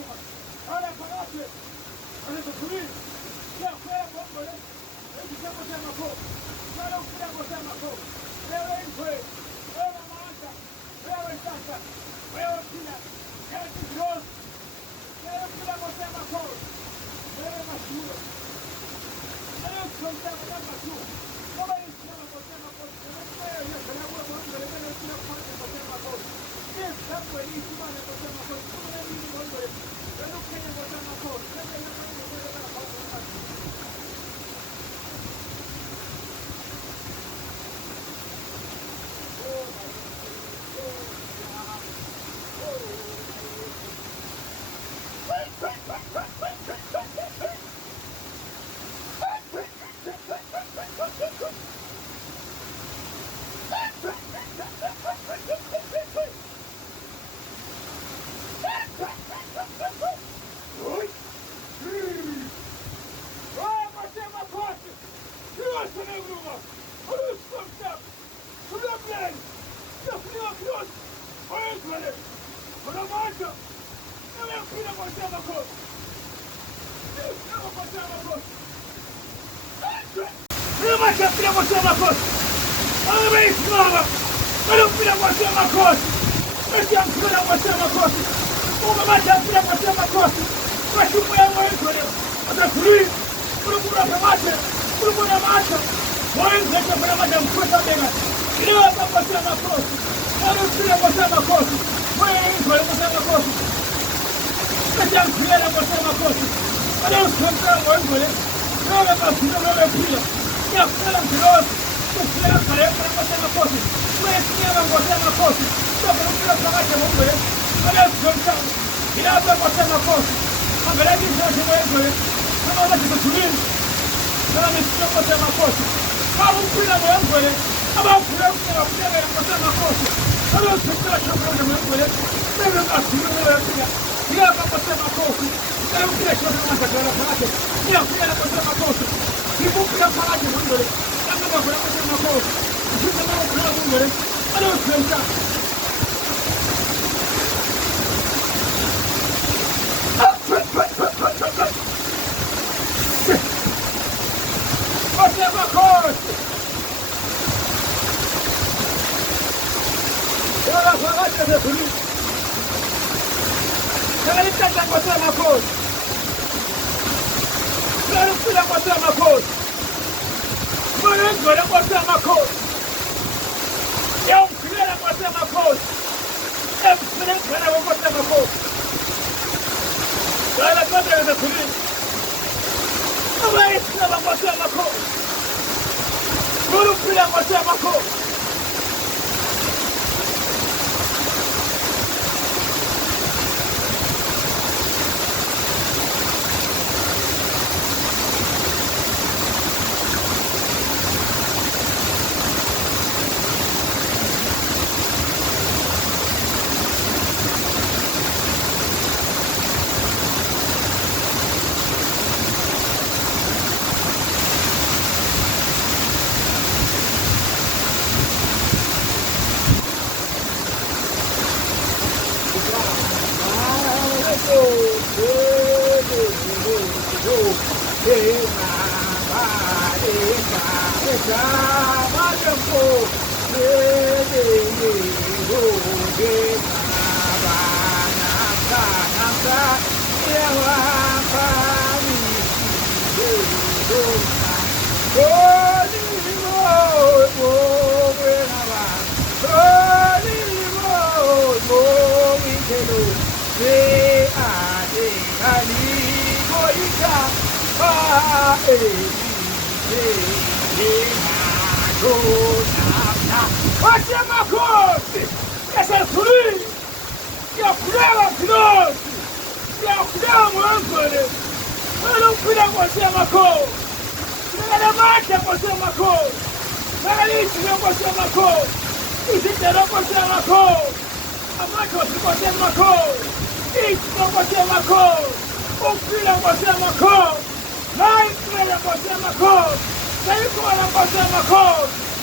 huruma. Ahora apagaste. Ahora te subí. Ya, fuera, póngale. Escuchamos a Macó. Ahora fuéramos a Macó. Veo el juez. Veo la marcha. Veo el taza. Veo el fila. Veo el Dios. Veo el fuéramos a Macó. Veo el basura. Veo el soldado de basura. No me dice la cosa Macó. No puede ir a la agua por donde le ven el tiro por el cosa Macó. Está buenísima la cosa Macó. ¿Cómo le digo, hombre? Yo no quiero votar Macó. Yo no quiero votar Macó.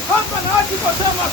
Hapa na haki kwa sema